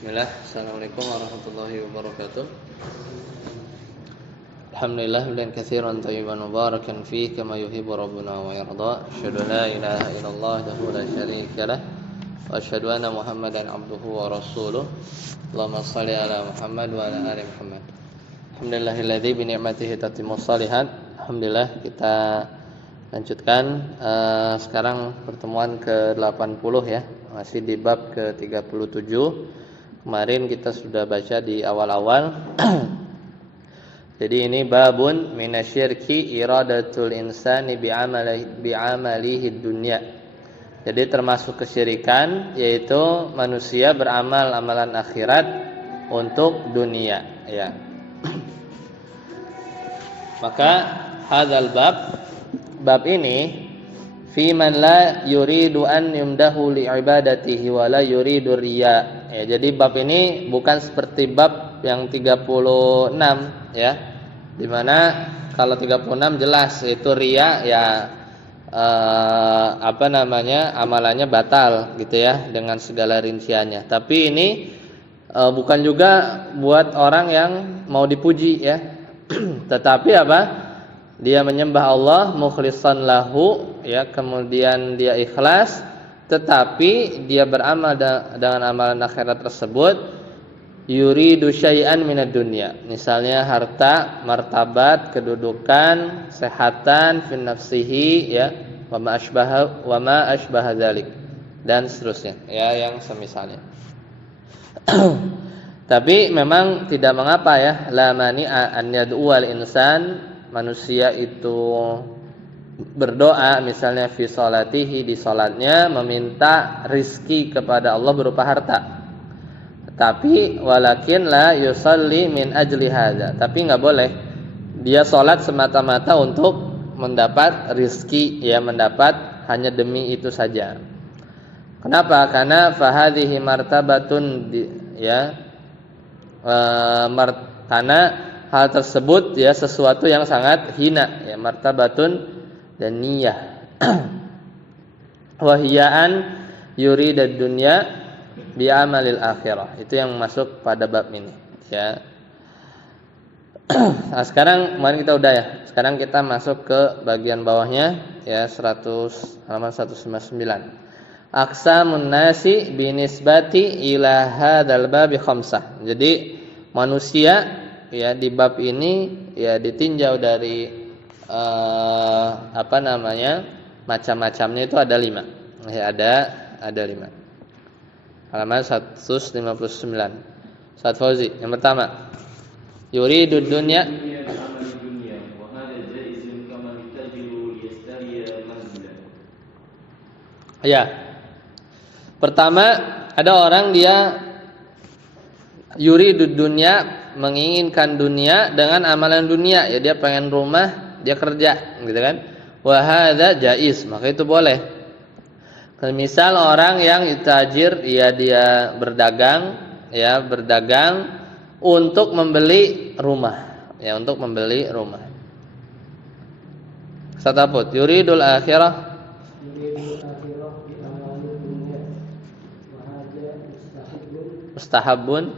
Bismillah, Assalamualaikum warahmatullahi wabarakatuh. Alhamdulillah hamdan katsiran thayyiban mubarakan fihi kama yuhibbu rabbuna wa yarda. Asyhadu an la ilaha illallah wahdahu la syarika lah wa asyhadu anna Muhammadan abduhu wa rasuluh. Allahumma shalli ala Muhammad wa ala ali Muhammad. Alhamdulillahilladzi bi ni'matihi tatimmus shalihat. Alhamdulillah, kita lanjutkan sekarang pertemuan ke-80 ya. Masih di bab ke-37. Kemarin kita sudah baca di awal-awal. Jadi ini babun minasyirki iradatul insani bi'amalihi dunya. Jadi termasuk kesyirikan yaitu manusia beramal amalan akhirat untuk dunia ya. Maka hadzal bab ini fi man la yuridu an yumdahu li ibadatihi wa la yuridu riya. Ya, jadi bab ini bukan seperti bab yang 36 ya. Di mana kalau 36 jelas itu riya ya amalannya batal gitu ya dengan segala rinciannya. Tapi ini bukan juga buat orang yang mau dipuji ya. Tetapi dia menyembah Allah mukhlishan lahu ya, kemudian dia ikhlas, tetapi dia beramal dengan amalan akhirat tersebut yuridu syai'an minad dunya. Misalnya harta, martabat, kedudukan, kesehatan fi nafsihi ya, wa ma asbaha dzalik dan seterusnya ya, yang semisalnya. Tapi memang tidak mengapa ya, la mani'a an yad'u al insan, manusia itu berdoa misalnya fi sholatihi, di salatnya meminta rizki kepada Allah berupa harta. Tapi walakin la yusalli min ajli hadza. Tapi enggak boleh dia salat semata-mata untuk mendapat rizki ya, mendapat hanya demi itu saja. Kenapa? Karena fahadhihi martabatun ya, karena hal tersebut ya sesuatu yang sangat hina ya, martabatun dan niyah. Wahiyaan yuridad dunya bi'amalil akhirah. Itu yang masuk pada bab ini ya. Nah, sekarang kemarin kita udah ya. Sekarang kita masuk ke bagian bawahnya ya, halaman 159. Aqsamun nasi binisbati ila hadzal babi khamsah. Jadi manusia ya di bab ini ya ditinjau dari macam-macamnya itu ada 5. Ya, ada 5. Halaman 159. Ustaz Fauzi, yang pertama, yuridud dunya. Ya. Pertama, ada orang dia yuridud dunya, menginginkan dunia dengan amalan dunia ya, dia pengen rumah, dia kerja gitu kan. Wa hadza jaiz, maka itu boleh. Misal orang yang tajir ya, dia berdagang untuk membeli rumah ya, untuk membeli rumah. Sataput yuridul akhirah mustahabun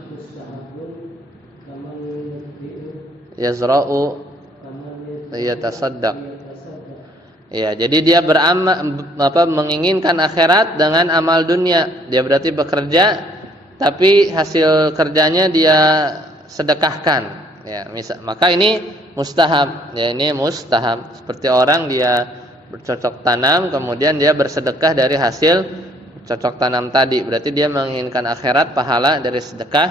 yazra'u yatasaddaq. Ya, jadi dia menginginkan akhirat dengan amal dunia. Dia berarti bekerja tapi hasil kerjanya dia sedekahkan ya, maka ini mustahab. Ya, ini mustahab. Seperti orang dia bercocok tanam kemudian dia bersedekah dari hasil cocok tanam tadi. Berarti dia menginginkan akhirat, pahala dari sedekah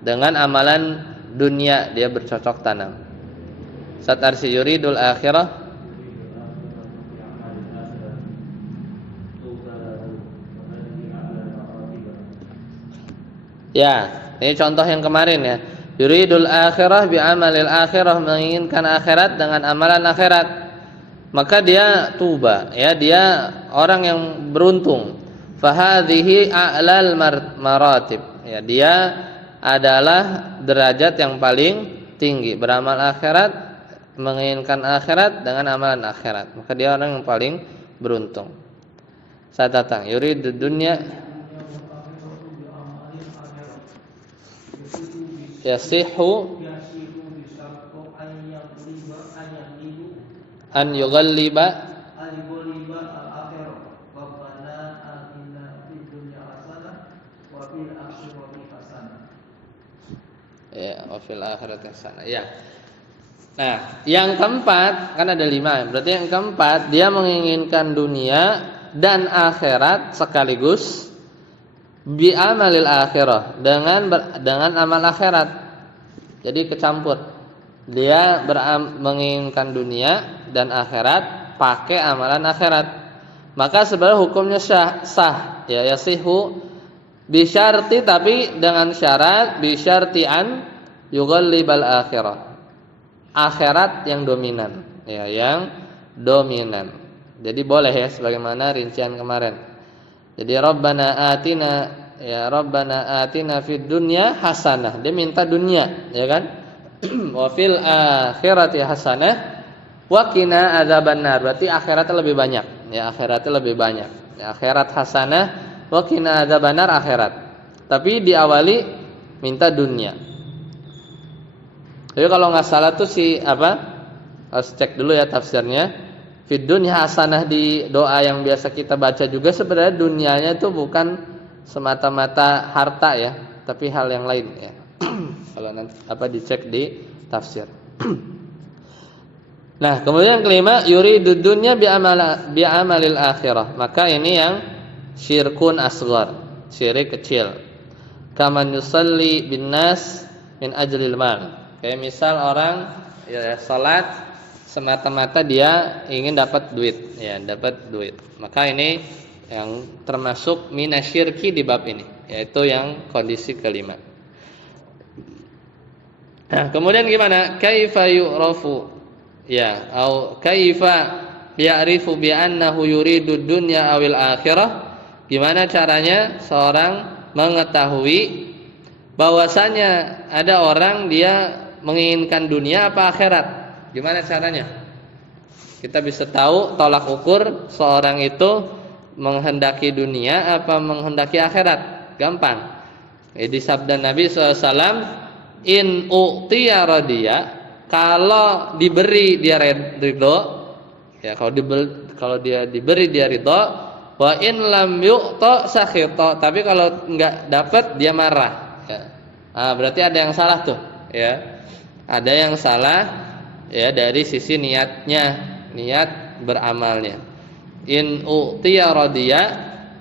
dengan amalan dunia dia bercocok tanam. Sat arsi yuridul akhirah. Ya, ini contoh yang kemarin ya. Yuridul akhirah bi'amalil akhirah, menginginkan akhirat dengan amalan akhirat. Maka dia tuba ya, dia orang yang beruntung. Fahadhihi a'lal maratib. Ya, dia adalah derajat yang paling tinggi, beramal akhirat, menginginkan akhirat dengan amalan akhirat. Maka dia orang yang paling beruntung. Saya datang yuridud dunya. yasihu yasihu bisarto an yughalliba al-ghuliba al-akhirah rabbana atina fid dunya hasanah wa fil akhirati hasanah. Ya, wa fil akhirati hasanah. Ya. Nah, yang keempat kan ada 5. Berarti yang keempat dia menginginkan dunia dan akhirat sekaligus bi amalil akhirah dengan amal akhirat. Jadi kecampur. Dia menginginkan dunia dan akhirat pakai amalan akhirat. Maka sebenarnya hukumnya sah ya yasihu bisyarti, tapi dengan syarat bisyarti an yughallibal akhirah. Akhirat yang dominan, ya, yang dominan. Jadi boleh ya sebagaimana rincian kemarin. Jadi Rabbana atina fid dunya hasanah. Dia minta dunia, ya kan? Wa fil akhirati hasanah wa qina adzabannar. Berarti akhiratnya lebih banyak. Ya, akhiratnya lebih banyak. Ya, akhirat hasanah wa qina adzabannar akhirat. Tapi diawali minta dunia. Jadi kalau nggak salah tuh harus cek dulu ya tafsirnya. Fid dunya hasanah di doa yang biasa kita baca juga sebenarnya dunianya itu bukan semata-mata harta ya, tapi hal yang lain ya. Kalau nanti dicek di tafsir. Nah, kemudian yang kelima yuridud dunya bi amalil akhirah. Maka ini yang syirkun asghar, syirik kecil. Kaman yusalli bin nas min ajlil mal. Kayak misal orang ya salat semata-mata dia ingin dapat duit, ya, dapat duit. Maka ini yang termasuk minasyirki di bab ini, yaitu yang kondisi kelima. Nah, kemudian gimana? Kaifa yu'rafu? Ya, au kaifa ya'rifu bi annahu yuridu dunya awil akhirah? Gimana caranya seorang mengetahui bahwasanya ada orang dia menginginkan dunia apa akhirat? Gimana caranya? Kita bisa tahu tolak ukur seorang itu menghendaki dunia apa menghendaki akhirat? Gampang. Di sabda Nabi SAW, in u'tiya radiya, kalau diberi dia ridho, ya, kalau dia diberi dia ridho, wa in lam yu'ta sakhita, tapi kalau enggak dapat dia marah. Ya. Nah, berarti ada yang salah tuh, ya. Ada yang salah ya dari sisi niatnya, niat beramalnya. In u'tiya radiya,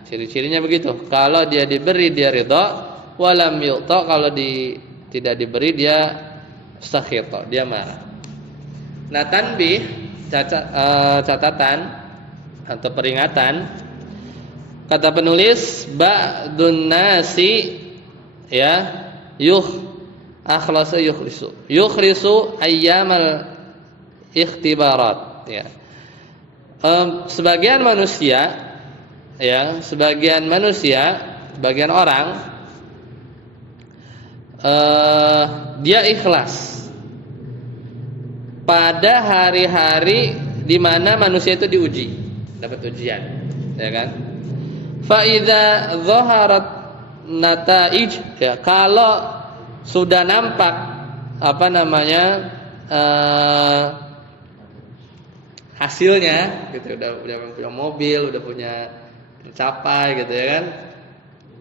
ciri-cirinya begitu. Kalau dia diberi dia ridha, walam yu'ta, kalau tidak diberi dia sakhita, dia marah. Nah, tanbih, catatan atau peringatan, kata penulis ba'dun nasi ya akhlasa yukhrisu ayyamal ikhtibarat, ya. Sebagian manusia ya, sebagian orang dia ikhlas pada hari-hari di mana manusia itu diuji, dapat ujian, ya kan? Fa idza dhaharat nataij, ya, kalau sudah nampak hasilnya gitu, udah punya mobil, udah punya mencapai gitu ya kan,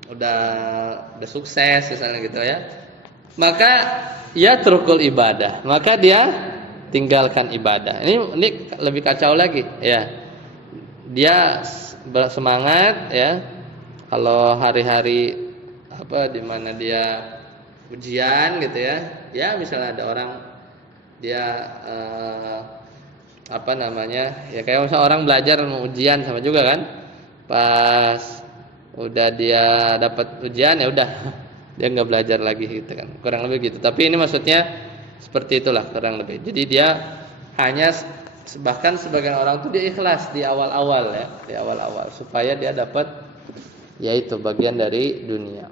udah sukses misalnya gitu ya, maka ya trukul ibadah, maka dia tinggalkan ibadah. Ini lebih kacau lagi ya, dia bersemangat ya kalau hari-hari di mana dia ujian gitu ya, ya misalnya ada orang dia ya kayak misalnya orang belajar mau ujian sama juga kan, pas udah dia dapat ujian ya udah dia nggak belajar lagi gitu kan, kurang lebih gitu. Tapi ini maksudnya seperti itulah kurang lebih. Jadi dia hanya, bahkan sebagian orang tuh dia ikhlas di awal-awal ya, di awal-awal supaya dia dapat yaitu bagian dari dunia.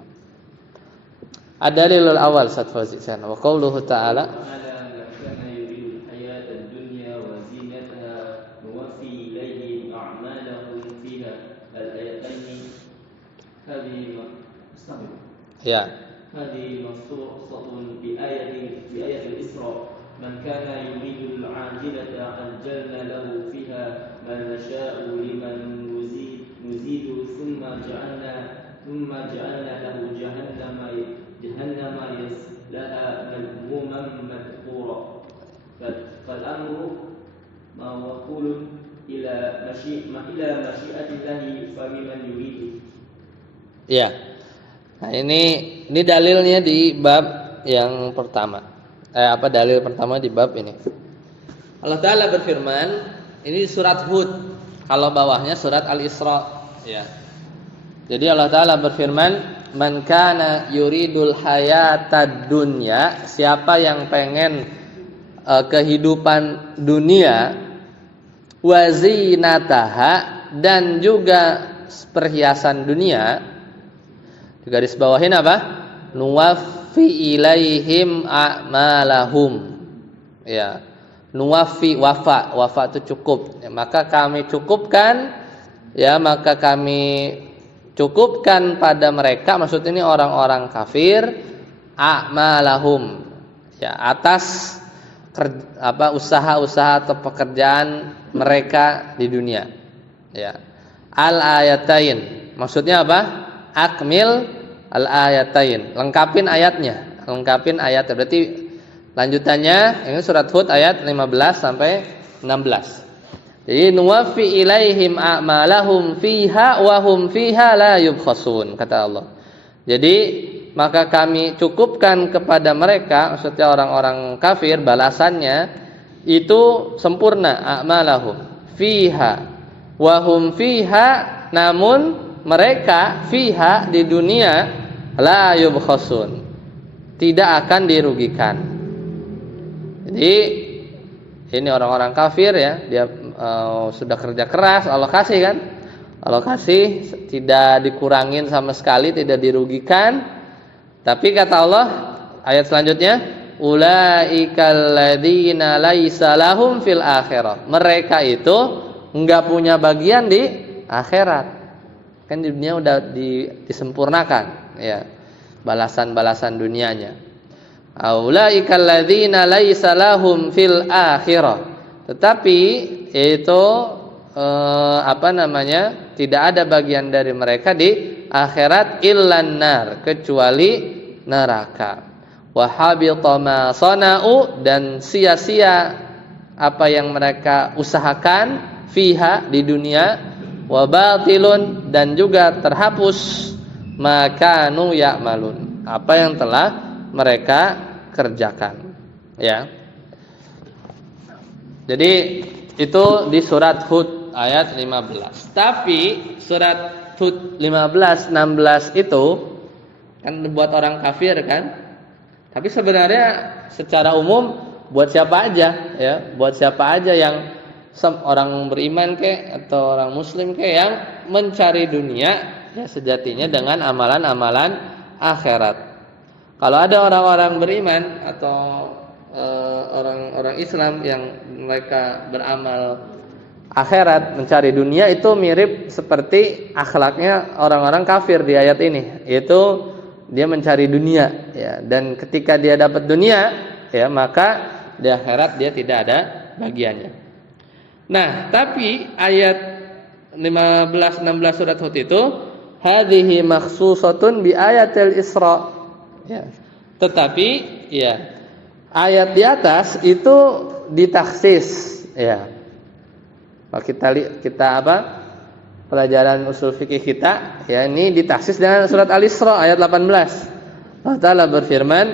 Ad-dalilul awal Ustaz Fauzi sana wa qauluhu ta'ala ya. هذه مخصوصة بآية الإسراء من كان يريد العاجلة عجلنا له فيها ما نشاء لمن نزيد ثم جعلنا له جهنم يصلاها مذموما مدحورا فالأمر موكول إلى مشيئة الله فبمن يريد. Ya. Nah, ini dalilnya di bab yang pertama. Dalil pertama di bab ini. Allah Ta'ala berfirman, ini surat Hud. Kalau bawahnya surat Al-Isra, ya. Jadi Allah Ta'ala berfirman, man kana yuridul hayatad dunya, siapa yang pengen kehidupan dunia, wazinataha, dan juga perhiasan dunia. Di garis bawahin apa? Nuwaffi ilaihim a'malahum. Ya. Nuwaffi, wafa itu cukup. Ya, maka kami cukupkan pada mereka, maksudnya ini orang-orang kafir, a'malahum. Ya, atas usaha-usaha atau pekerjaan mereka di dunia. Ya. Al-ayatain. Maksudnya apa? Akmil al-ayatain, lengkapin ayatnya. Berarti lanjutannya ini surat Hud ayat 15 sampai 16. Jadi nuwaffi ilaihim a'malahum fiha wa hum fiha la yubkhasun, kata Allah. Jadi maka kami cukupkan kepada mereka, maksudnya orang-orang kafir, balasannya itu sempurna, a'malahum fiha wa hum fiha, namun mereka fiha di dunia la yubkhasun, tidak akan dirugikan. Jadi ini orang-orang kafir ya, dia sudah kerja keras, Allah kasih kan? Allah kasih, tidak dikurangin sama sekali, tidak dirugikan. Tapi kata Allah ayat selanjutnya, ulaikal ladzina laisa lahum fil akhirah. Mereka itu enggak punya bagian di akhirat. Kan di dunia udah disempurnakan ya balasan-balasan dunianya. Aulaikal ladzina laisa lahum fil akhirah. Tetapi itu tidak ada bagian dari mereka di akhirat illan nar, kecuali neraka. Wa habita ma sana'u, dan sia-sia apa yang mereka usahakan fiha di dunia. Wa batilun, dan juga terhapus makanu ya'malun, apa yang telah mereka kerjakan. Ya. Jadi itu di surat Hud ayat 15. Tapi surat Hud 15, 16 itu kan buat orang kafir kan? Tapi sebenarnya secara umum buat siapa aja ya? Buat siapa aja yang orang beriman atau orang muslim yang mencari dunia ya sejatinya dengan amalan-amalan akhirat. Kalau ada orang-orang beriman atau orang-orang Islam yang mereka beramal akhirat, mencari dunia, itu mirip seperti akhlaknya orang-orang kafir di ayat ini, yaitu dia mencari dunia ya, dan ketika dia dapat dunia ya, maka di akhirat dia tidak ada bagiannya. Nah, tapi ayat 15-16 surat Hud itu hadhihi makhsusatun bi ayatil Isra. Ya. Tetapi ya ayat di atas itu ditaksis ya. Kita pelajaran usul fikih kita ya, ini ditaksis dengan surat Al-Isra ayat 18. Allah Ta'ala berfirman,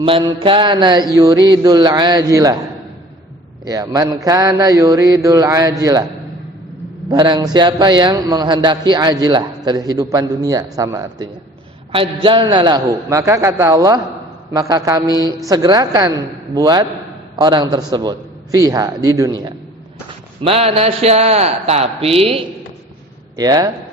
man kana yuridul ajilah. Ya, man kana yuridul ajilah. Barang siapa yang menghendaki ajilah, kehidupan dunia sama artinya. Ajjalna lahu, maka kata Allah, maka kami segerakan buat orang tersebut fiha di dunia. Manasya, tapi ya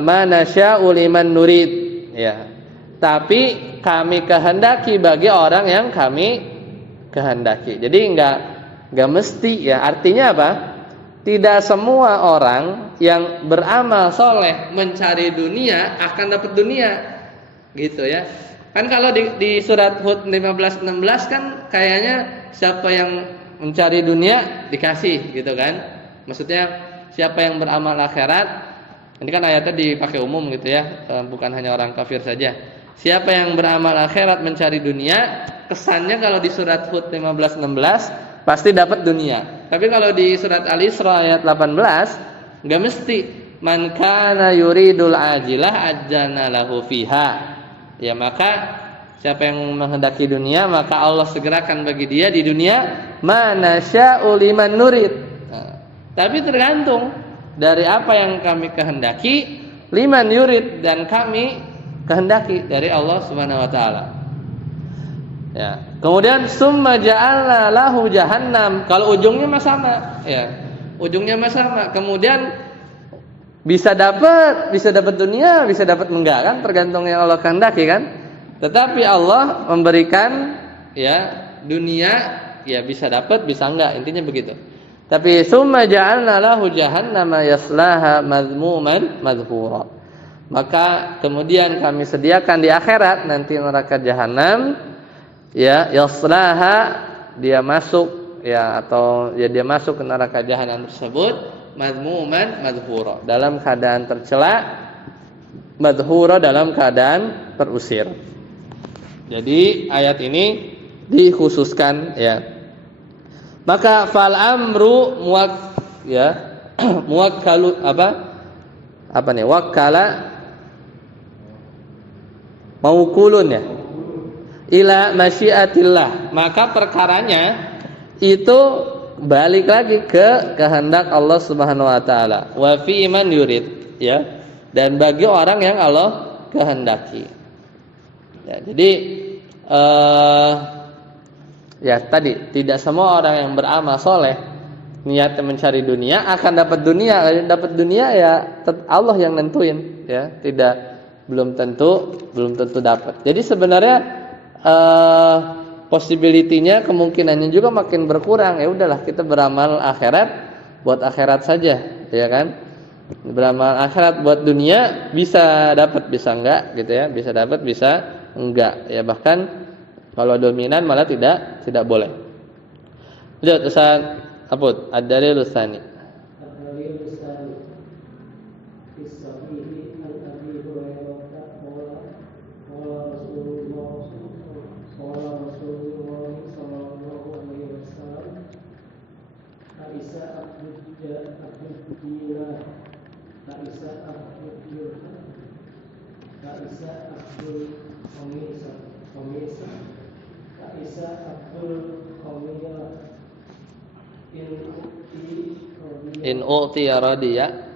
manasya uliman nurid ya. Tapi kami kehendaki bagi orang yang kami kehendaki. Jadi enggak mesti ya. Artinya apa? tidak semua orang yang beramal soleh mencari dunia akan dapat dunia, gitu ya. Kan kalau di surat Hud 15-16 kan kayaknya siapa yang mencari dunia dikasih, gitu kan. Maksudnya siapa yang beramal akhirat, ini kan ayatnya dipakai umum gitu ya, bukan hanya orang kafir saja. Siapa yang beramal akhirat mencari dunia, kesannya kalau di surat Hud 15-16 pasti dapat dunia. Tapi kalau di surat Al-Isra ayat 18 enggak mesti. Man kana yuridul ajilah ajjana lahu fiha. Ya, maka siapa yang menghendaki dunia, maka Allah segerakan bagi dia di dunia manasya'u liman nurid. Nah, tapi tergantung dari apa yang kami kehendaki, liman yurid, dan kami kehendaki dari Allah Subhanahu wa taala. Ya. Kemudian summa ja'alna lahu jahannam. Kalau ujungnya mah sama, ya. Ujungnya mah sama. Kemudian bisa dapat dunia, bisa dapat enggak, kan tergantung yang Allah kehendaki kan. Tetapi Allah memberikan ya dunia, ya bisa dapat, bisa enggak, intinya begitu. Tapi summa ja'alna lahu jahannama yaslaha madhmuman madhura. Maka kemudian kami sediakan di akhirat nanti neraka jahanam, ya, yaslaha, dia masuk, ya, atau ya dia masuk ke neraka jahanam tersebut madhmuman madhura, dalam keadaan tercela, madhura dalam keadaan terusir. Jadi ayat ini dikhususkan, ya. Maka fal amru muwakkalu apa nih? Wakkala maukulun, ya, ila masyiatillah. Maka perkaranya itu balik lagi ke kehendak Allah Subhanahu wa taala. Wa fi iman yurid, ya. Dan bagi orang yang Allah kehendaki. Ya, jadi ya tadi, tidak semua orang yang beramal soleh niatnya mencari dunia akan dapat dunia. Dapat dunia ya Allah yang nentuin, ya, belum tentu dapat. Jadi sebenarnya possibility-nya, kemungkinannya juga makin berkurang. Ya udahlah, kita beramal akhirat buat akhirat saja, ya kan. Beramal akhirat buat dunia bisa dapat, bisa enggak, gitu ya. Bisa dapat, bisa enggak, ya. Bahkan kalau dominan malah tidak boleh. Lihat Ustaz Apud, ad-dalil tsani. Ad-dalil tsani. Fi sahih an Abi Hurairah qala Rasulullah sallallahu alaihi wasallam, Aisa abdul dinar, Aisa abdul dirham, Aisa abdul khamisa, Aisa abdul khamila. In u'tiya radiya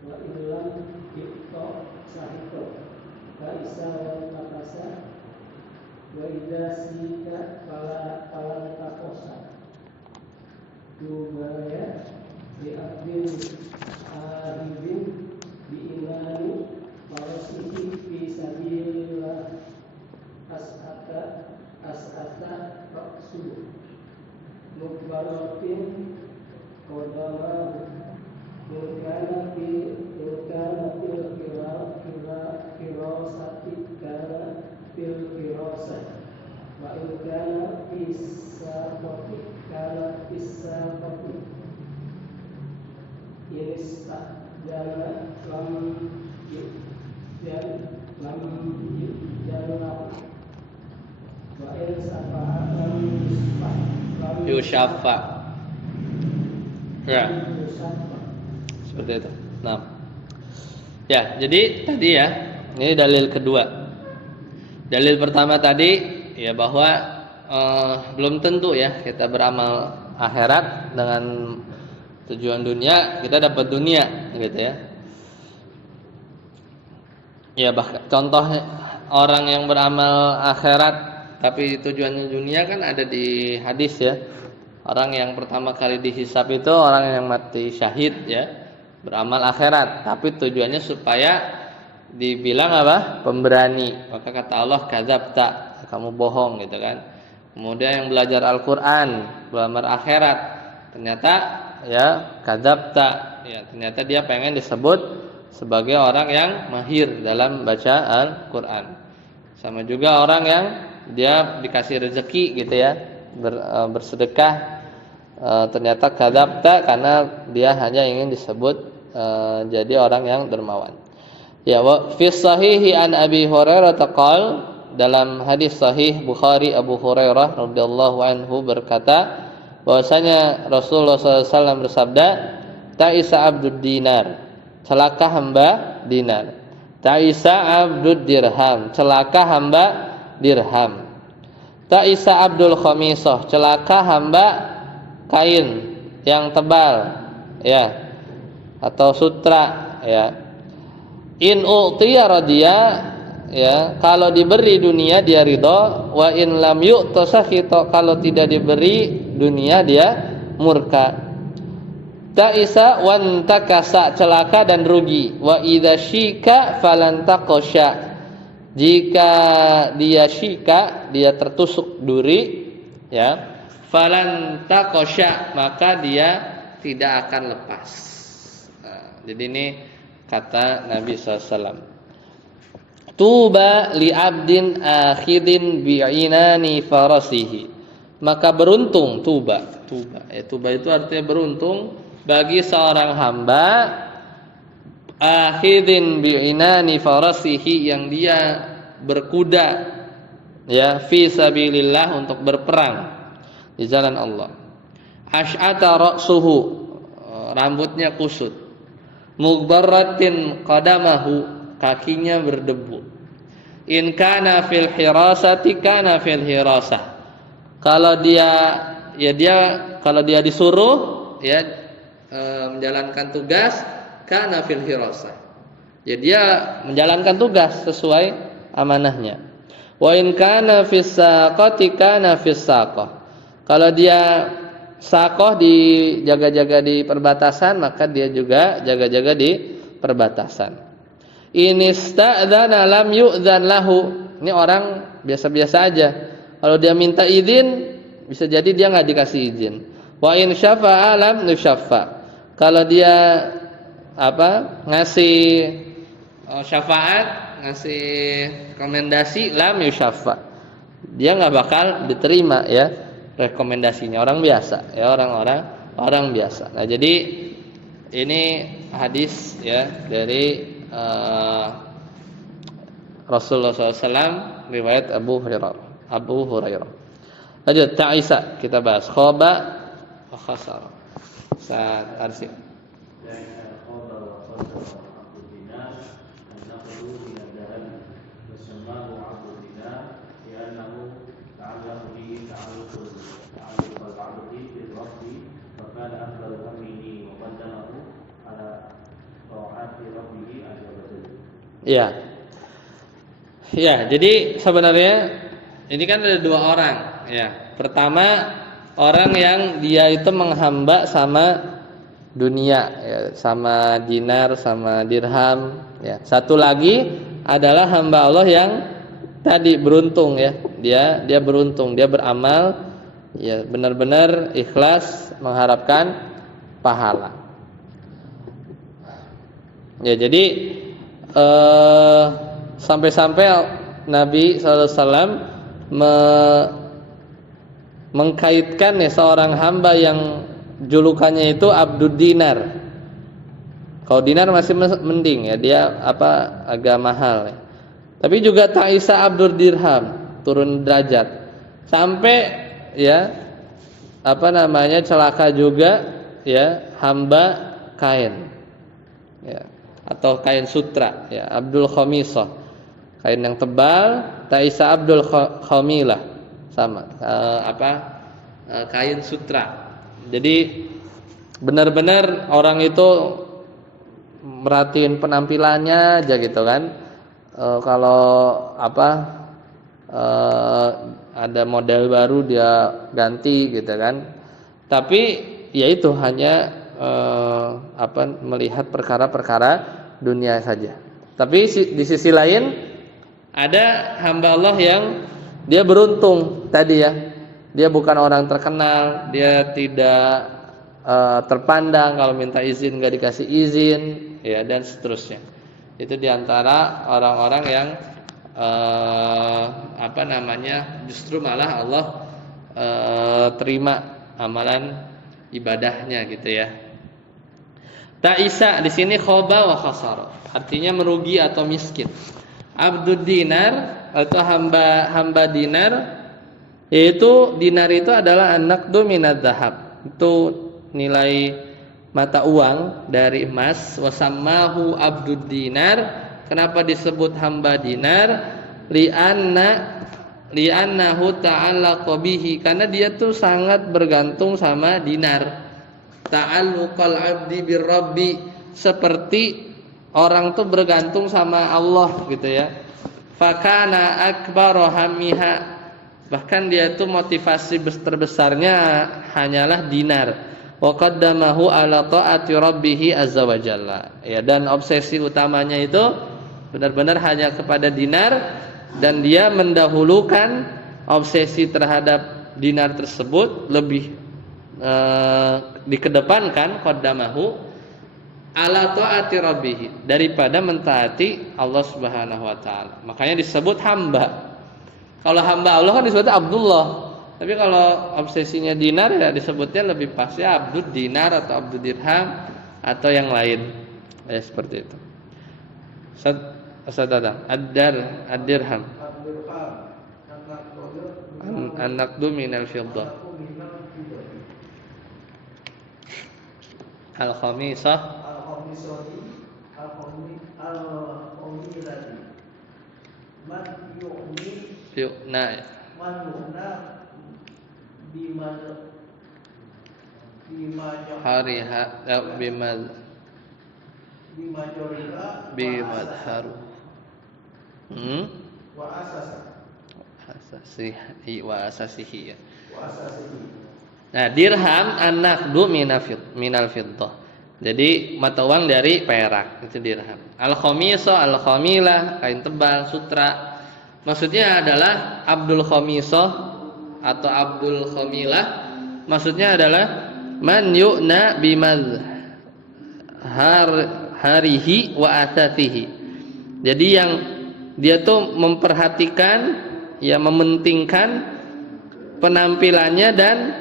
wa illam yu'ta sahito fa isa makasa wa idza sika fala takosa dubaya bi abdin ahibin bi imani warasihi fi sabilillah as'ata raqsu mukbaratin qadama mukana fil firasati kana fil firasah wa in kana fisafati kana fisafati inista jana lam wa in safa'atan yushafa. Ya, seperti itu. Nah, ya, jadi tadi ya, ini dalil kedua. Dalil pertama tadi ya bahwa belum tentu ya kita beramal akhirat dengan tujuan dunia kita dapat dunia, gitu ya. Ya, bahkan contoh orang yang beramal akhirat tapi tujuannya dunia kan ada di hadis, ya. Orang yang pertama kali dihisab itu orang yang mati syahid, ya, beramal akhirat tapi tujuannya supaya dibilang apa? Pemberani. Maka kata Allah, kadzabta, kamu bohong, gitu kan. Kemudian yang belajar Al-Qur'an, beramal akhirat ternyata ya kadzabta, ya ternyata dia pengen disebut sebagai orang yang mahir dalam baca Al-Qur'an. Sama juga orang yang dia dikasih rezeki gitu ya, bersedekah, ternyata kadzabta karena dia hanya ingin disebut jadi orang yang dermawan. Ya, wa fi sahihi an Abi Hurairah taqal, dalam hadis sahih Bukhari Abu Hurairah radhiyallahu anhu berkata bahwasanya Rasulullah SAW bersabda, ta'isa abdud dinar, celaka hamba dinar. Ta'isa abdud dirham, celaka hamba dirham. Ta'isa abdul khamisah, celaka hamba kain yang tebal, ya, atau sutra, ya. In u'tiya radiya, ya, kalau diberi dunia dia ridho, wa in lam yu'ta sakhita, kalau tidak diberi dunia dia murka. Ta'isa wan takasa, celaka dan rugi. Wa idza syika falan taqasha, jika dia syika, dia tertusuk duri, ya, falan taqasha, maka dia tidak akan lepas. Nah, jadi ini kata Nabi SAW. Tuba li abdin akhidin bi'inani farasihi, maka beruntung, tuba itu artinya beruntung bagi seorang hamba akhidin bi'inani farasihi, yang dia berkuda, ya, fi sabilillah, untuk berperang di jalan Allah. Ash'ata ra'suhu, rambutnya kusut. Mughbaratin qadamahu, kakinya berdebu. In kana fil hirasati kana fil hirasah, kalau dia disuruh, ya, menjalankan tugas, kana fil hirasah, ya dia menjalankan tugas sesuai amanahnya. Wa in kana fis saqati kana fis saqah, kalau dia sakoh, dijaga-jaga di perbatasan, maka dia juga jaga-jaga di perbatasan. Inista'dzana lam yu'dzan lahu, ini orang biasa-biasa aja. Kalau dia minta izin, bisa jadi dia nggak dikasih izin. Wa in syafa'a lam nusyaffa, kalau dia ngasih syafaat, ngasih rekomendasi, lam yusyaffa, dia nggak bakal diterima, ya, rekomendasinya. Orang biasa, ya, orang biasa. Nah, jadi ini hadis, ya, dari Rasulullah SAW, riwayat Abu Hurairah. Lanjut, ta'isa kita bahas. Khaba wa khasara. Saat arsy. Ya. Ya, jadi sebenarnya ini kan ada dua orang, ya. Pertama, orang yang dia itu menghamba sama dunia, ya, sama dinar, sama dirham, ya. Satu lagi adalah hamba Allah yang tadi beruntung, ya. Dia beruntung, dia beramal, ya, benar-benar ikhlas mengharapkan pahala. Ya, jadi sampai-sampai Nabi SAW mengkaitkan, ya, seorang hamba yang julukannya itu Abdud Dinar. Kalau dinar masih mending, ya, dia agak mahal, ya. Tapi juga Ta'isa Abdud Dirham, turun derajat. Sampai, ya, celaka juga, ya, hamba kain, ya, atau kain sutra, ya, Abdul Khamisah, kain yang tebal. Ta'isa Abdul Khamilah, sama, kain sutra. Jadi benar-benar orang itu merhatiin penampilannya aja, gitu kan. Kalau ada model baru dia ganti, gitu kan. Tapi ya itu hanya melihat perkara-perkara dunia saja. Tapi di sisi lain ada hamba Allah yang dia beruntung tadi, ya. Dia bukan orang terkenal, dia tidak terpandang, kalau minta izin nggak dikasih izin, ya, dan seterusnya. Itu diantara orang-orang yang justru malah Allah terima amalan ibadahnya gitu ya. Ta'isa di sini khoba wa khasara, artinya merugi atau miskin. Abdud dinar atau hamba dinar, yaitu dinar itu adalah an-naqdu minadz zahab. Itu nilai mata uang dari emas. Wasammahu abdud dinar, kenapa disebut hamba dinar? Li'annahu ta'allaqa bihi, karena dia tuh sangat bergantung sama dinar. Ta'alluqal 'abdi birrabbi, seperti orang tuh bergantung sama Allah gitu ya. Fakana akbaru hamiha, bahkan dia tuh motivasi terbesarnya hanyalah dinar. Wa qaddamahu ala ta'ati rabbih azza wa jalla. Ya, dan obsesi utamanya itu benar-benar hanya kepada dinar, dan dia mendahulukan obsesi terhadap dinar tersebut lebih dikedepankan qaddamahu ala ta'ati rabbih, daripada mentaati Allah Subhanahu wa taala. Makanya disebut hamba. Kalau hamba Allah kan disebut Abdullah. Tapi kalau obsesinya dinar ya disebutnya lebih pasti abdud dinar atau abdud dirham atau yang lain. Ya, seperti itu. Ustaz Dadang, ad-dirham. An-naqdu minal fiddah. Al-khamisah. Man yu'na hariha bimadharu wa asasihi ya. Nah, dirham an-naqdu minal fiddah. Jadi mata uang dari perak, itu dirham. Al-khamisah, al-khamilah, kain tebal, sutra. Maksudnya adalah abdul khamisah atau abdul khamilah. Maksudnya adalah man yu'na harihi wa asasihi. Jadi yang dia tuh memperhatikan, ya, mementingkan penampilannya dan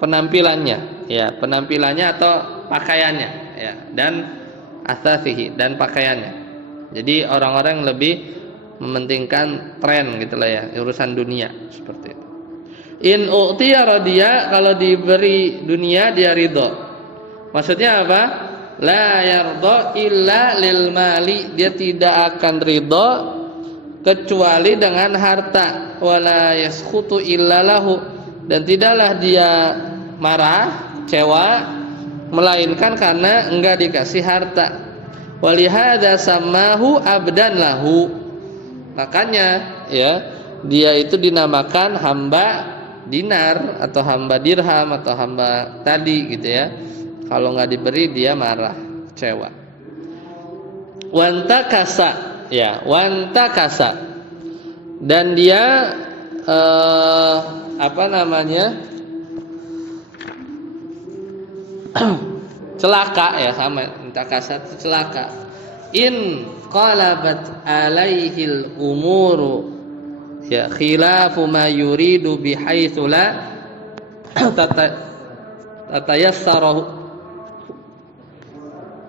penampilannya, ya, penampilannya atau pakaiannya, ya, dan asasihi, dan pakaiannya. Jadi orang-orang yang lebih mementingkan tren gitulah ya, urusan dunia seperti itu. In u'tiya radiya, kalau diberi dunia dia ridho. Maksudnya apa? La yardha illa lil mali, dia tidak akan ridho kecuali dengan harta. Wala yaskhutu illa lahu, dan tidaklah dia marah, kecewa, melainkan karena enggak dikasih harta. Walihada sammahu abdan lahu, makanya ya dia itu dinamakan hamba dinar atau hamba dirham atau hamba tadi gitu ya. Kalau enggak diberi dia marah, kecewa. Wantakasa, ya, wantakasa, dan dia celaka, ya, sama intakasa itu celaka. In qalabat alaihil umuru, ya, khilafu ma yuridu bihaitsu la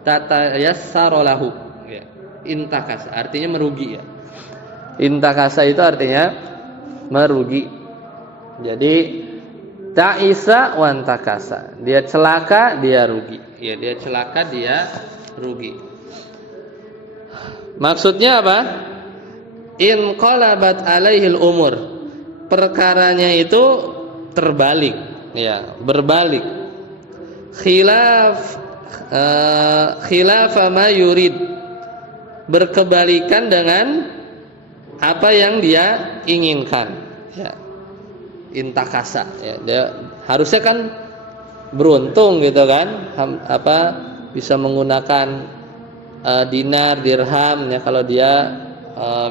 tatayassaru lahu, ya. Intakasa artinya merugi, ya. Intakasa itu artinya merugi. Jadi ta'isa wantakasa, dia celaka, dia rugi. Ya, dia celaka, dia rugi. Maksudnya apa? In qalabat alaihil umur, perkaranya itu terbalik, ya, berbalik. Khilaf ma yurid, berkebalikan dengan apa yang dia inginkan, ya. Intakasa, ya, dia harusnya kan beruntung gitu kan, bisa menggunakan dinar, dirham, ya, kalau dia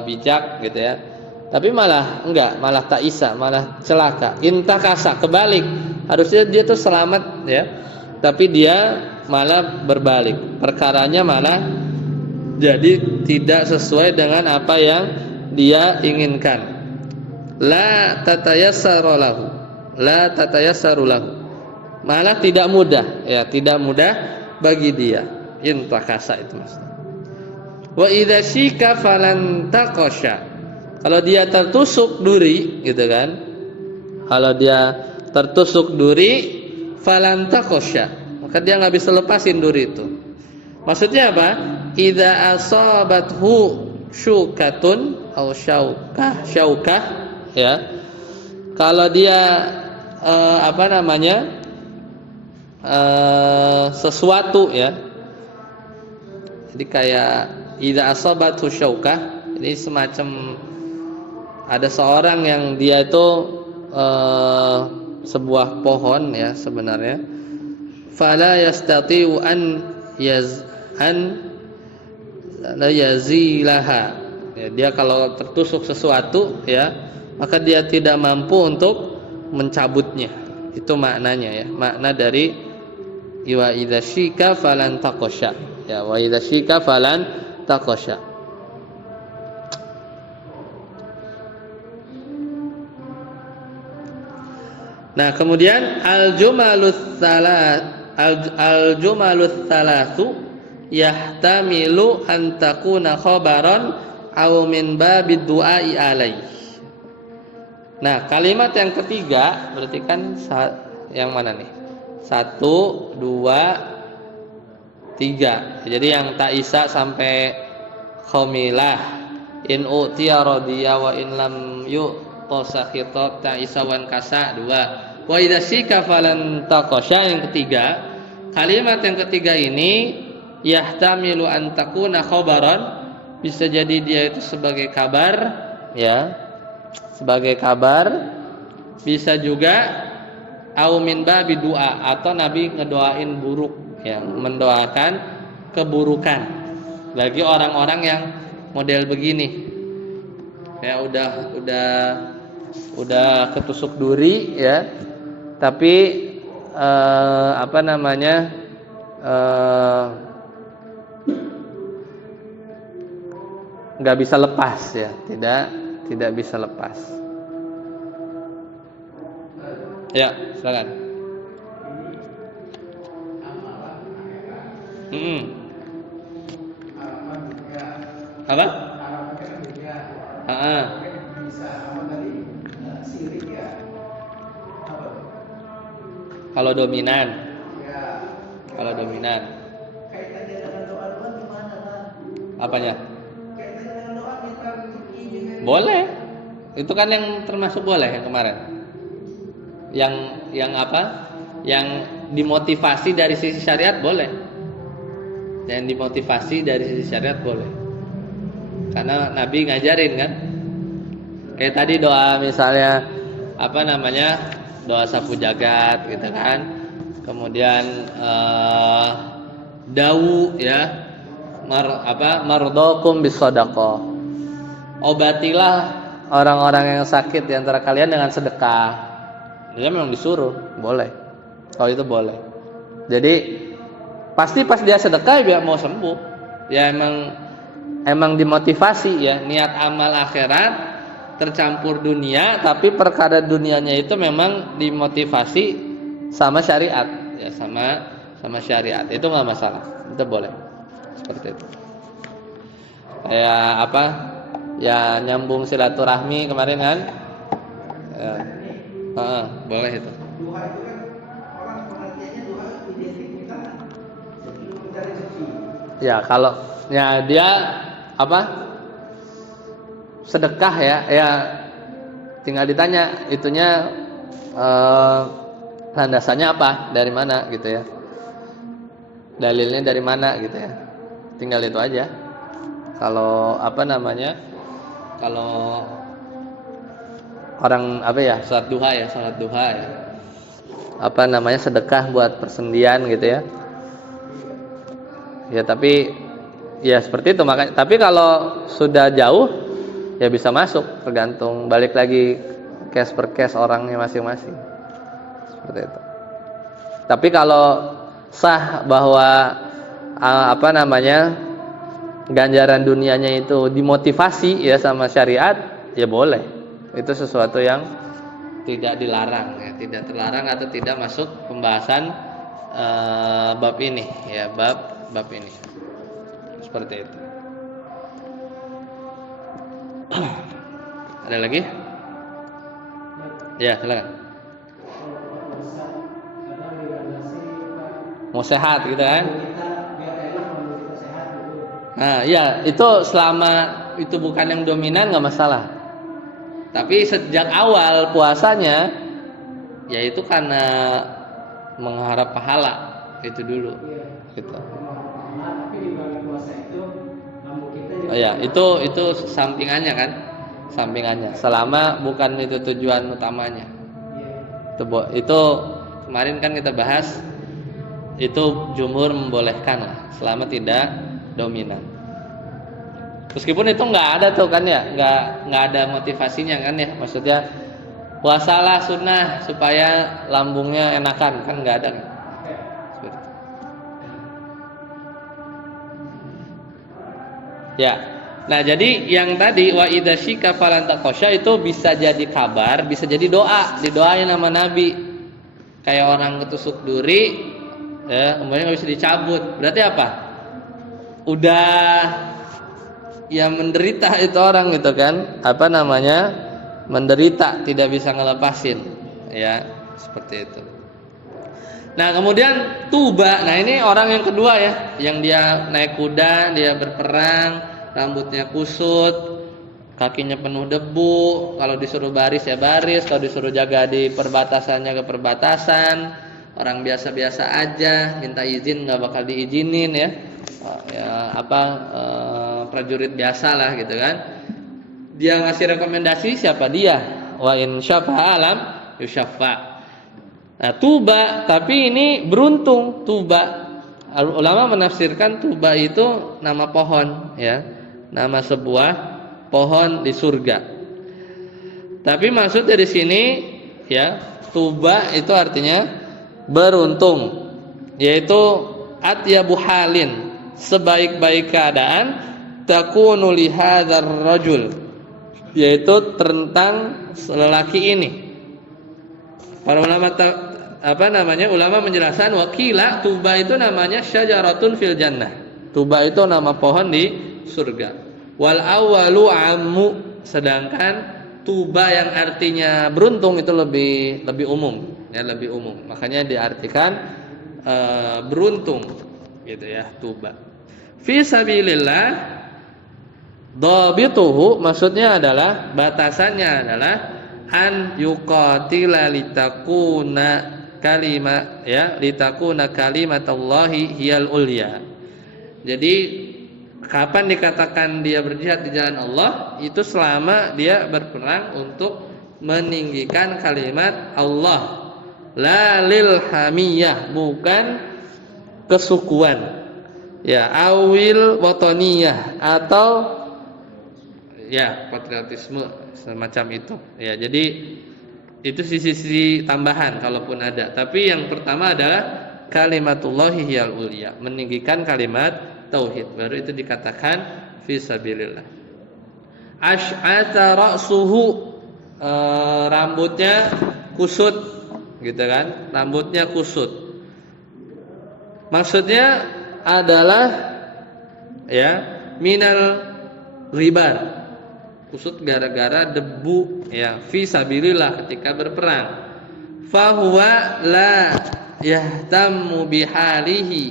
bijak gitu ya. Tapi malah enggak, malah ta'isa, malah celaka. Intakasa, kebalik. Harusnya dia tuh selamat, ya. tapi dia malah berbalik, perkaranya malah jadi tidak sesuai dengan apa yang dia inginkan. La tatayassaru lahu, la tatayassaru lahu, malah tidak mudah, ya tidak mudah bagi dia. Intakasa itu maksudnya. Wa idza syika falan taqasha, kalau dia tertusuk duri gitu kan, kalau dia tertusuk duri falan taqasha, maka dia nggak bisa lepasin duri itu. Maksudnya apa? Idza asabathu syukatun atau syaukah ya. Kalau dia sesuatu ya. Jadi kayak idza asabathu syaukah, ini semacam ada seorang yang dia itu sebuah pohon ya sebenarnya. Fala yastati'u an yazilaha, ya, dia kalau tertusuk sesuatu ya, maka dia tidak mampu untuk mencabutnya. Itu maknanya ya, makna dari wa idza syika falan taqasha ya, wa idza syika falan taqasha. Nah, kemudian al-jumalus thalathu yahtamilu an takuna khabaran aw min babid du'ai alai. Nah, kalimat yang ketiga berarti kan yang mana nih? 1, 2, 3. Jadi yang ta'isa sampai khamilah. In utiya radiya wa in lam yu'ta sakhita ta'isa wan kasa 2. Wa idza syika falan taqasha yang ketiga. Kalimat yang ketiga ini yahtamilu an takuna khabaran, bisa jadi dia itu sebagai kabar ya, sebagai kabar, bisa juga au min babi doa, atau Nabi ngedoain buruk ya, mendoakan keburukan bagi orang-orang yang model begini ya, udah ketusuk duri ya, tapi nggak bisa lepas ya, tidak bisa lepas. Ya, silakan. Apa? Kalau dominan. Kalau dominan. Apanya? Boleh. Itu kan yang termasuk boleh yang kemarin. Yang apa? Yang dimotivasi dari sisi syariat boleh. Yang dimotivasi dari sisi syariat boleh. Karena Nabi ngajarin kan. Kayak tadi doa misalnya doa sapu jagat gitu kan. Kemudian dawu ya. Mardokum bisadaqah. Obatilah orang-orang yang sakit di antara kalian dengan sedekah. Dia memang disuruh, boleh. Kalau itu boleh. Jadi pasti pas dia sedekah dia mau sembuh. Ya emang dimotivasi ya, niat amal akhirat tercampur dunia, tapi perkara dunianya itu memang dimotivasi sama syariat ya, sama syariat. Itu enggak masalah. Itu boleh. Seperti itu. Kayak ya nyambung silaturahmi kemarin kan ya. Boleh itu. Duha itu kan orang pengertiannya duha identik kita mencari rezeki. Ya kalau ya dia sedekah ya tinggal ditanya itunya landasannya apa, dari mana gitu ya, dalilnya dari mana gitu ya, tinggal itu aja. Kalau kalau orang salat duha ya sedekah buat persendian gitu ya. Ya tapi ya seperti itu, makanya. Tapi kalau sudah jauh ya bisa masuk, tergantung balik lagi case per case orangnya masing-masing. Seperti itu. Tapi kalau sah bahwa ganjaran dunianya itu dimotivasi ya sama syariat, ya boleh. Itu sesuatu yang tidak dilarang ya, tidak terlarang atau tidak masuk pembahasan bab ini ya, bab ini. Seperti itu. Ada lagi? Ya, silakan. Mau sehat gitu kan? Nah, ya itu selama itu bukan yang dominan nggak masalah. Tapi sejak awal puasanya, ya itu karena mengharap pahala itu dulu, gitu. Oh ya, itu sampingannya kan, sampingannya. Selama bukan itu tujuan utamanya. Itu kemarin kan kita bahas, itu jumhur membolehkan lah, selama tidak dominan. Meskipun itu nggak ada tuh kan ya, nggak ada motivasinya kan ya, maksudnya puasalah sunnah supaya lambungnya enakan, kan nggak ada kan. Ya, nah jadi yang tadi wa idza syika falan taqasya itu bisa jadi kabar, bisa jadi doa, didoain sama Nabi. Kayak orang ketusuk duri, ya, kemudian nggak bisa dicabut. Berarti apa? Udah ya menderita itu orang gitu kan, menderita, tidak bisa ngelepasin, ya seperti itu. Nah kemudian tuba, nah ini orang yang kedua ya, yang dia naik kuda, dia berperang, rambutnya kusut, kakinya penuh debu, kalau disuruh baris ya baris, kalau disuruh jaga di perbatasannya ke perbatasan, orang biasa-biasa aja, minta izin nggak bakal diizinin ya. Prajurit biasa lah gitu kan. Dia ngasih rekomendasi siapa dia? Wa in syafa'a alam yusyaffa. Nah, tuba, tapi ini beruntung tuba. Ulama menafsirkan tuba itu nama pohon ya, nama sebuah pohon di surga. Tapi maksud dari sini ya, tuba itu artinya beruntung, yaitu atyabu halin, sebaik-baik keadaan, takunu li hadzal rajul, yaitu tentang lelaki ini. Para ulama ulama menjelaskan wakila tuba itu namanya syajaratun fil jannah. Tuba itu nama pohon di surga. Wal awwalu ammu, sedangkan tuba yang artinya beruntung itu lebih umum ya, lebih umum. Makanya diartikan beruntung gitu ya, tuba. Fi sabilillah, dhabituhu maksudnya adalah, batasannya adalah an yuqatila litakuna kalimatullahi hiyal ulya. Jadi kapan dikatakan dia berjihad di jalan Allah? Itu selama dia berperang untuk meninggikan kalimat Allah, la lil hamiyah, bukan kesukuan ya, awil watoniyah, atau ya patriotisme semacam itu ya. Jadi itu sisi-sisi tambahan kalaupun ada, tapi yang pertama adalah kalimatullahi hiyal ulya, meninggikan kalimat tauhid, baru itu dikatakan fisabilillah. Ash'ata ra'suhu, rambutnya kusut gitu kan, rambutnya kusut. Maksudnya adalah ya minal ribar, kusut gara-gara debu ya, fi sabilillah ketika berperang. Fahuwa la yahtammu bihalihi,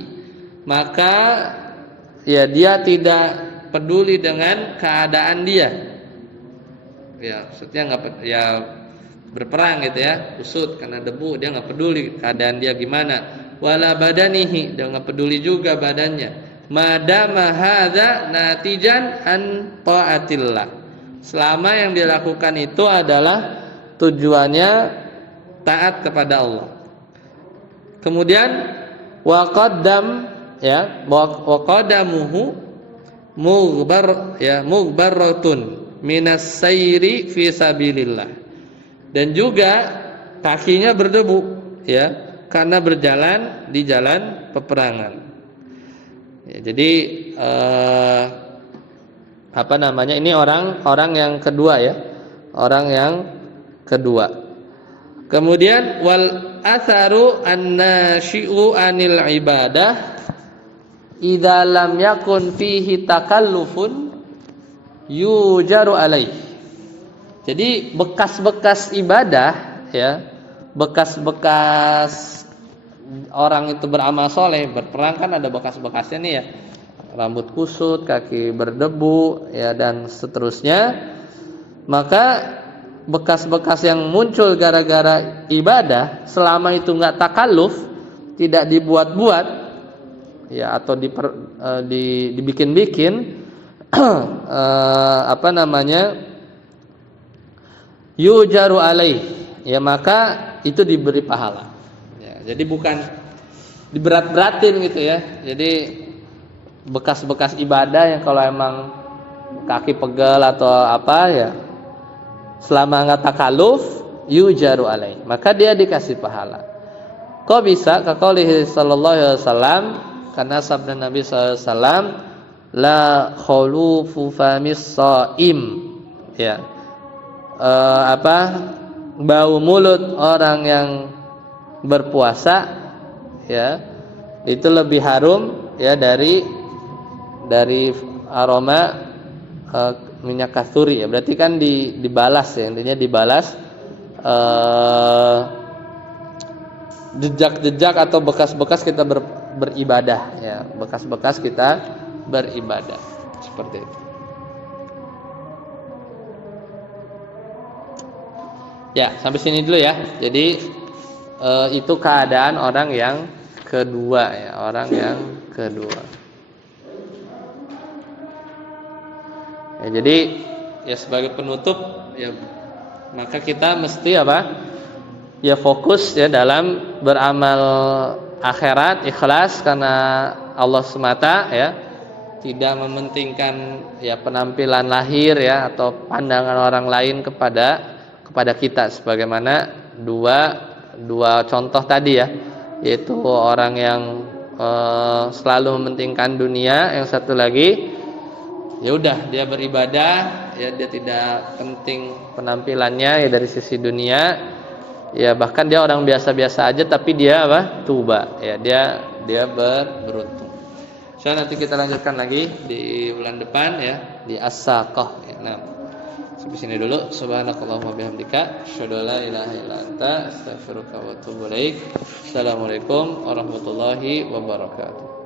maka ya dia tidak peduli dengan keadaan dia. Ya, maksudnya enggak ya berperang gitu ya, kusut karena debu, dia enggak peduli keadaan dia gimana. Wala badanihi, dia enggak peduli juga badannya. Madama hadza natijan an taatillah, selama yang dilakukan itu adalah tujuannya taat kepada Allah. Kemudian waqaddam ya, waqadamuhu mughbaratun minas sayri fi sabilillah, dan juga kakinya berdebu ya, karena berjalan di jalan peperangan. Ya, jadi ini orang yang kedua ya, orang yang kedua. Kemudian wal atharu an-nashi'u anil ibadah idza lam yakun fihi takallufun yujaru alaih. Jadi bekas-bekas ibadah ya, bekas-bekas orang itu beramal soleh, berperang kan ada bekas-bekasnya nih ya, rambut kusut, kaki berdebu ya dan seterusnya. Maka bekas-bekas yang muncul gara-gara ibadah selama itu nggak takalluf, tidak dibuat-buat ya atau dibikin-bikin yujaru alaih ya, maka itu diberi pahala ya. Jadi bukan diberat-beratin gitu ya. Jadi bekas-bekas ibadah yang kalau emang kaki pegel atau apa ya, selama nggak takalluf yujaru alaih, maka dia dikasih pahala. Kok bisa? Kaqaulihi sallallahu alaihi wasallam, karena sabda Nabi sallallahu alaihi wasallam, la khulufu famis shaim ya. Bau mulut orang yang berpuasa ya itu lebih harum ya dari aroma minyak kasturi ya. Berarti kan dibalas ya, intinya dibalas jejak-jejak atau bekas-bekas kita beribadah ya, bekas-bekas kita beribadah seperti itu. Ya, sampai sini dulu ya. Jadi itu keadaan orang yang kedua ya, orang yang kedua. Ya, jadi ya sebagai penutup ya, maka kita mesti ya fokus ya dalam beramal akhirat, ikhlas karena Allah semata ya, tidak mementingkan ya penampilan lahir ya atau pandangan orang lain kepada kita, sebagaimana dua contoh tadi ya, yaitu orang yang selalu mementingkan dunia, yang satu lagi ya udah dia beribadah ya, dia tidak penting penampilannya ya dari sisi dunia ya, bahkan dia orang biasa-biasa aja tapi dia tuba ya, dia beruntung. So nanti kita lanjutkan lagi di bulan depan ya, di As-Saqqah ya. Nah, sampai sini dulu. Subhanakallahumma bihamdika, asyhadu an la ilaha illa anta, astaghfiruka wa atubu ilaik. Assalamualaikum warahmatullahi wabarakatuh.